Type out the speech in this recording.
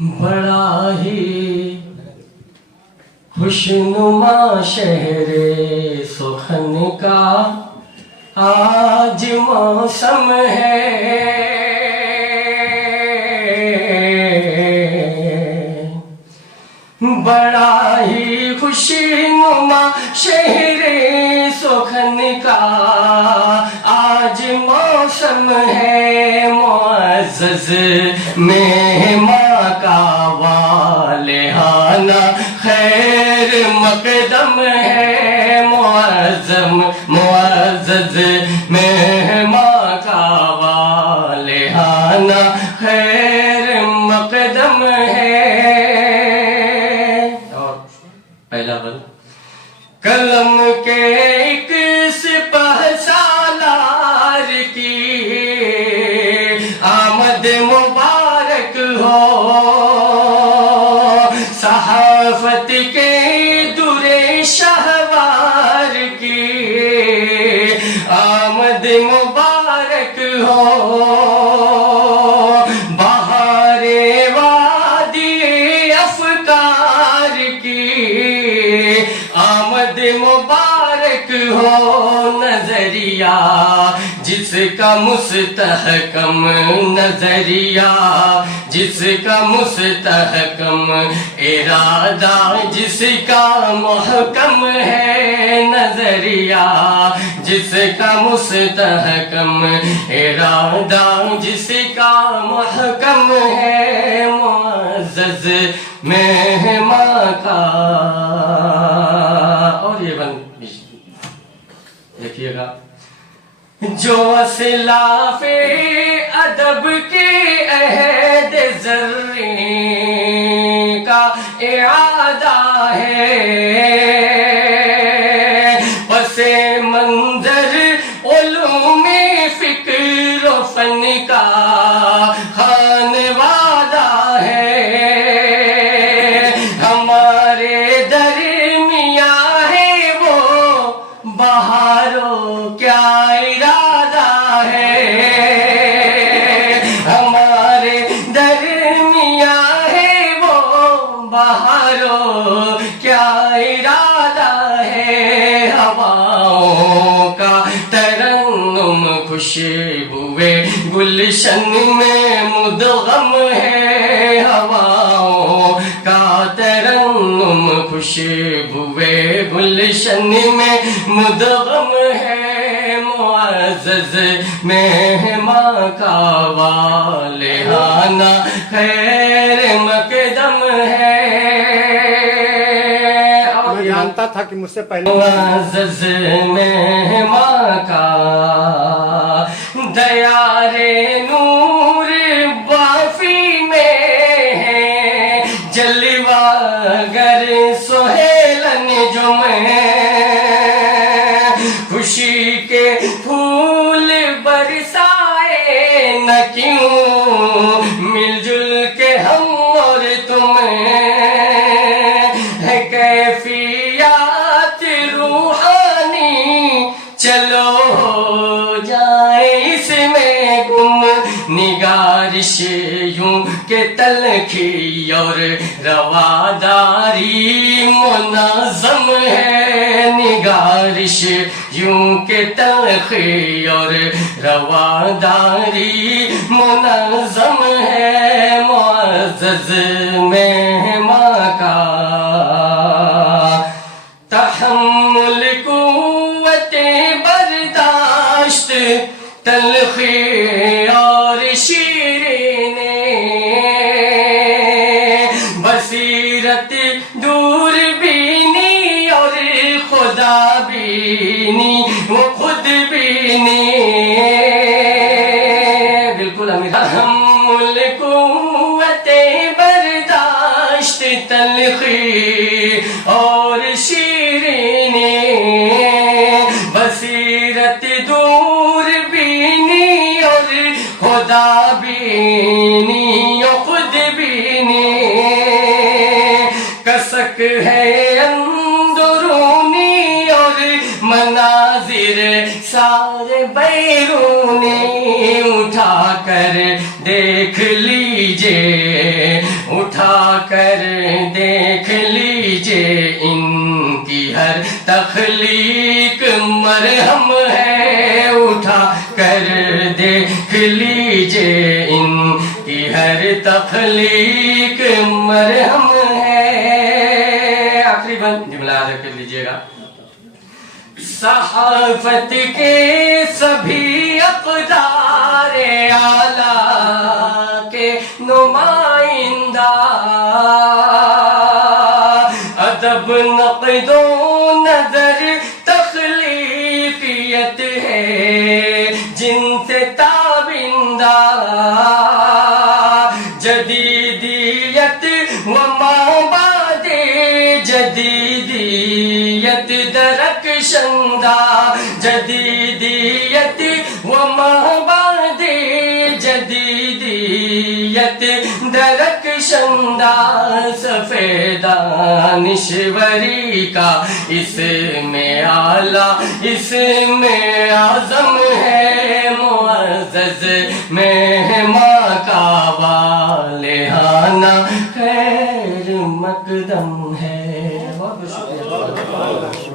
بڑا ہی خوشنما شہر سخن کا آج موسم ہے، بڑا ہی خوشنما شہر سخن کا آج موسم ہے، معزز مہماں کا والہانہ خیر مقدم ہے، معزز مہماں کا والہانہ خیر مقدم ہے۔ اور پہلا بند قلم کے ایک سپہ سالار کی آمد مبارک ہو، صحافت کے در شہوار کی آمد مبارک ہو، بہار وادی افکار کی آمد مبارک ہو، نظریہ جس کا مستحکم نظریہ جس کا مستحکم ارادہ جس کا محکم ہے، نظریہ جس کا مستحکم ارادہ جس کا محکم ہے، معزز مہماں کا۔ اور یہ بند دیکھیے گا، جو اسلاف ادب کے عہد زریں کا اعادہ ہے، پس منظر علوم فکر و فن کا خانوادہ ہے، ہمارے درمیاں ہے وہ بہاروں کیا ارادہ ہے، ہمارے درمیاں ہے وہ بہاروں کیا ارادہ ہے، ہواؤں کا ترنم خوشبوئے گلشن میں مدغم ہے، ہواؤں کا ترنم خوشبوئے گلشن میں مدغم ہے، معزز مہماں کا والہانہ خیر مقدم ہے۔ میں جانتا تھا کہ مجھ سے پہلے معزز مہماں کا دیار نور بافی میں ہے، جلوہ گر سہیل انجم خوشی کے پھول برسائے نہ کیوں مل جل کے ہم اور تمہیں، ہے کیفیات روحانی چلو ہو جائے اس میں گم، نگارش یوں کہ تلخی اور رواداری منظم ہے، نگارش یوں کہ تلخی اور رواداری منظم ہے، معزز مہماں کا تحمل قوت برداشت تلخی اور شیرین بصیرت دور بینی اور خدا بینی وہ خود بینی، بالکل امیر تحمل قوت برداشت تلخی اور شیرینی بصیرت دور بینی اور خدا بینی اور خود بینی، کسک ہے اندرونی اور مناظر سارے بیرونی، اٹھا کر دیکھ لیجئے اٹھا تخلیق مرہم ہے، اٹھا کر دیکھ لیجئے ان کی ہر تخلیق مرہم ہے۔ آخری بند جملہ یاد کر لیجئے گا۔ صحافت کے سبھی اقدار اعلیٰ کے نمائندہ، ادب نقد و نظر تخلیقیت ہے جن سے تابندہ، جدیدیت و مابعد جدیدیت درکشندہ، جدیدیت و مابعد جدیدیت درکشندہ، سفید دانشوری کا اس میں اعلیٰ اس میں اعظم ہے، معزز مہماں کا والہانہ خیر مقدم ہے۔ بہت شکریہ۔